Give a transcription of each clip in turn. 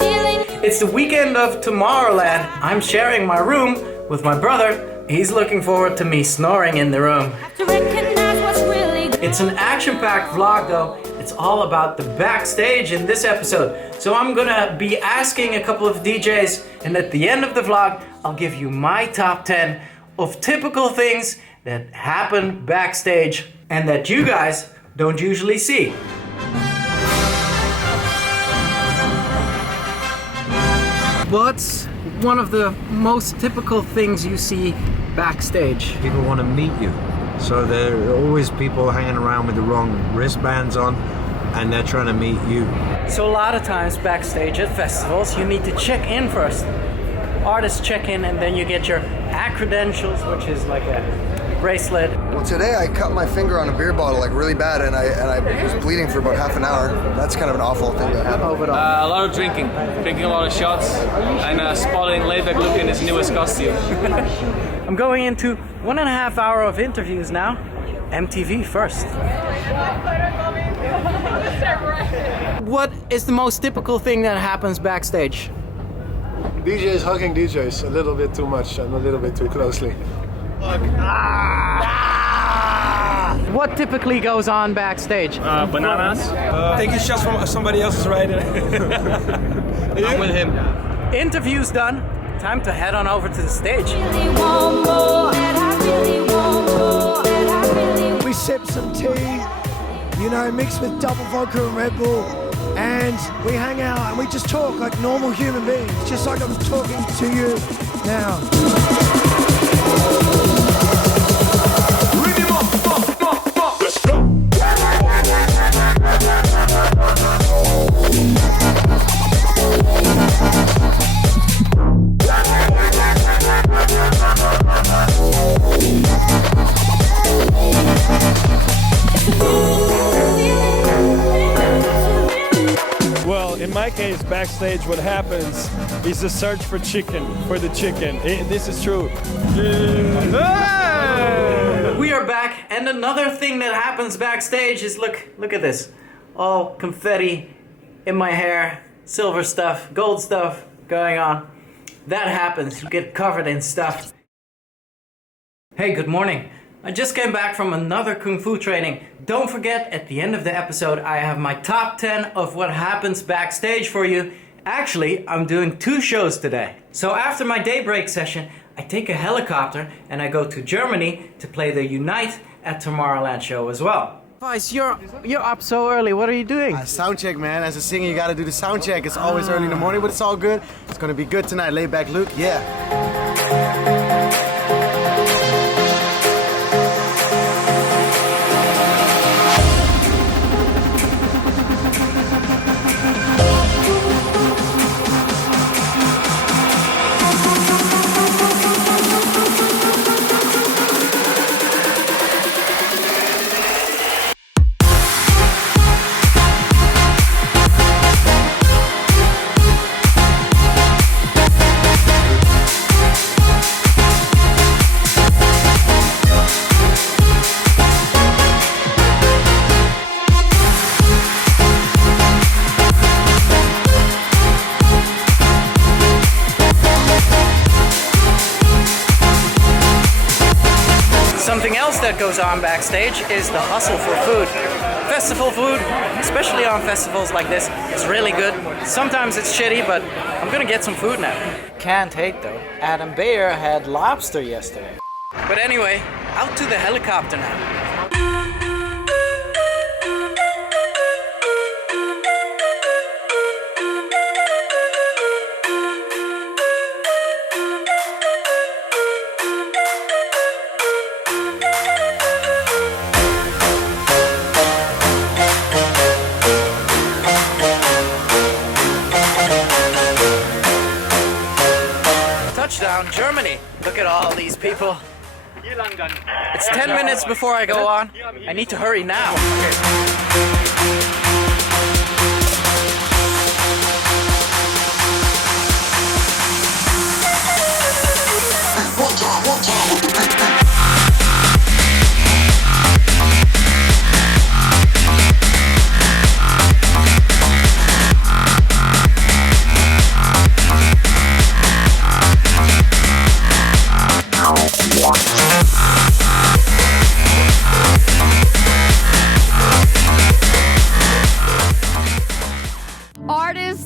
It's the weekend of Tomorrowland. I'm sharing my room with my brother. He's looking forward to me snoring in the room. It's an action-packed vlog though. It's all about the backstage in this episode. So I'm gonna be asking a couple of DJs, and at the end of the vlog, I'll give you my top 10 of typical things that happen backstage and that you guys don't usually see. What's one of the most typical things you see backstage? People want to meet you. So there are always people hanging around with the wrong wristbands on, and they're trying to meet you. So a lot of times backstage at festivals, you need to check in first. Artists check in and then you get your credentials, which is like a bracelet. Well, today I cut my finger on a beer bottle like really bad, and I was bleeding for about half an hour. That's kind of an awful thing to happen. A lot of drinking a lot of shots, and spotting Laidback Luke in his newest costume. I'm going into 1.5 hours of interviews now. MTV first. What is the most typical thing that happens backstage? DJs hugging DJs a little bit too much and a little bit too closely. What typically goes on backstage? Bananas. Taking shots from somebody else's rider. I'm with him. Interviews done. Time to head on over to the stage. We sip some tea, you know, mixed with double vodka and Red Bull, and we hang out and we just talk like normal human beings, just like I'm talking to you now. Let's go. Well, in my case, backstage, what happens is a search for chicken, for the chicken. This is true. We are back, and another thing that happens backstage is look at this. All confetti in my hair, silver stuff, gold stuff going on. That happens, you get covered in stuff. Hey, good morning. I just came back from another Kung Fu training. Don't forget, at the end of the episode, I have my top 10 of what happens backstage for you. Actually, I'm doing 2 shows today. So after my daybreak session, I take a helicopter and I go to Germany to play the Unite at Tomorrowland show as well. Vice, you're up so early. What are you doing? Sound check, man. As a singer, you gotta do the sound check. It's always early in the morning, but it's all good. It's gonna be good tonight. Laidback Luke, yeah. Something else that goes on backstage is the hustle for food. Festival food, especially on festivals like this, is really good. Sometimes it's shitty, but I'm gonna get some food now. Can't hate though. Adam Bayer had lobster yesterday. But anyway, out to the helicopter now. Touchdown, Germany. Look at all these people. It's 10 minutes before I go on. I need to hurry now.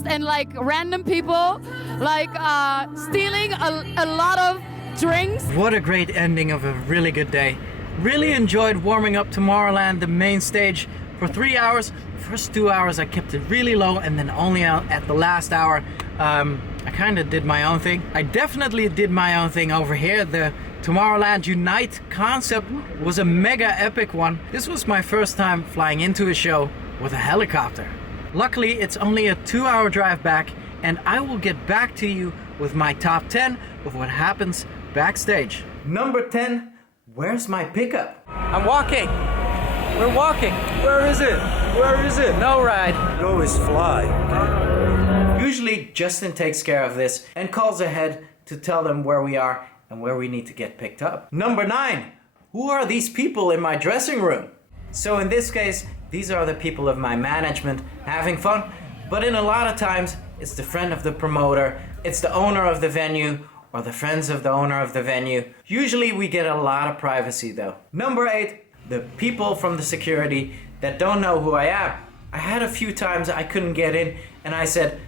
and like random people like stealing a lot of drinks. What a great ending of a really good day. Really enjoyed warming up Tomorrowland, the main stage, for 3 hours. First 2 hours I kept it really low, and then only at the last hour I kind of did my own thing. I definitely did my own thing over here. The Tomorrowland Unite concept was a mega epic one. This was my first time flying into a show with a helicopter. Luckily it's only a 2-hour drive back, and I will get back to you with my top 10 of what happens backstage. Number 10, where's my pickup? I'm walking. We're walking. Where is it? Where is it? No ride. You always fly. Usually Justin takes care of this and calls ahead to tell them where we are and where we need to get picked up. Number 9, who are these people in my dressing room? So in this case, these are the people of my management having fun, but in a lot of times it's the friend of the promoter, it's the owner of the venue, or the friends of the owner of the venue. Usually we get a lot of privacy though. Number 8, the people from the security that don't know who I am. I had a few times I couldn't get in and I said,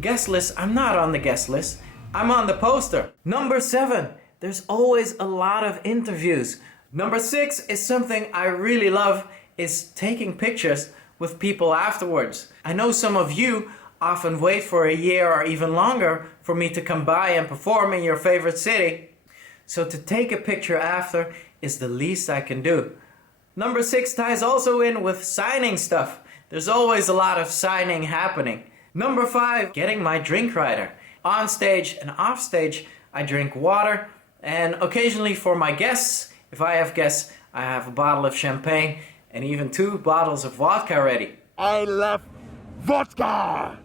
guest list, I'm not on the guest list, I'm on the poster. Number 7, there's always a lot of interviews. Number 6 is something I really love, is taking pictures with people afterwards. I know some of you often wait for a year or even longer for me to come by and perform in your favorite city. So to take a picture after is the least I can do. Number 6 ties also in with signing stuff. There's always a lot of signing happening. Number 5, getting my drink rider. On stage and off stage, I drink water, and occasionally for my guests, if I have guests, I have a bottle of champagne and even 2 bottles of vodka ready. I love vodka.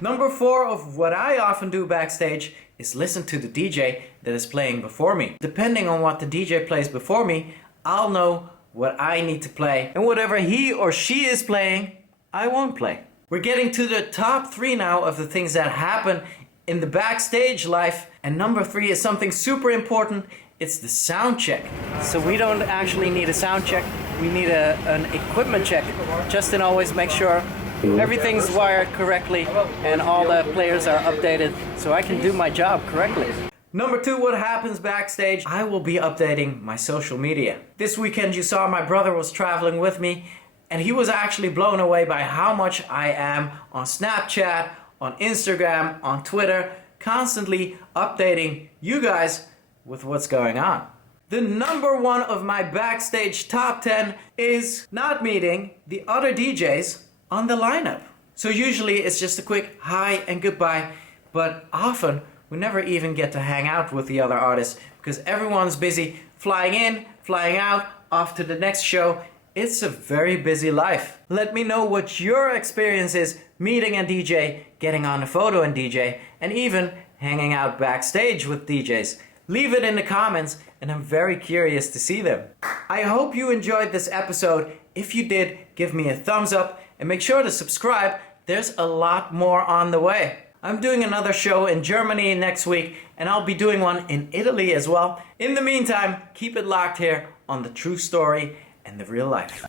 Number 4 of what I often do backstage is listen to the DJ that is playing before me. Depending on what the DJ plays before me, I'll know what I need to play, and whatever he or she is playing, I won't play. We're getting to the top 3 now of the things that happen in the backstage life, and number 3 is something super important. It's the sound check. So we don't actually need a sound check, we need an equipment check. Justin always makes sure everything's wired correctly and all the players are updated so I can do my job correctly. Number 2, what happens backstage? I will be updating my social media. This weekend you saw my brother was traveling with me, and he was actually blown away by how much I am on Snapchat, on Instagram, on Twitter, constantly updating you guys with what's going on. The number 1 of my backstage top 10 is not meeting the other DJs on the lineup. So usually it's just a quick hi and goodbye, but often we never even get to hang out with the other artists because everyone's busy flying in, flying out, off to the next show. It's a very busy life. Let me know what your experience is meeting a DJ, getting on a photo and DJ, and even hanging out backstage with DJs. Leave it in the comments and I'm very curious to see them. I hope you enjoyed this episode. If you did, give me a thumbs up and make sure to subscribe. There's a lot more on the way. I'm doing another show in Germany next week, and I'll be doing one in Italy as well. In the meantime, keep it locked here on The True Story and the Real Life.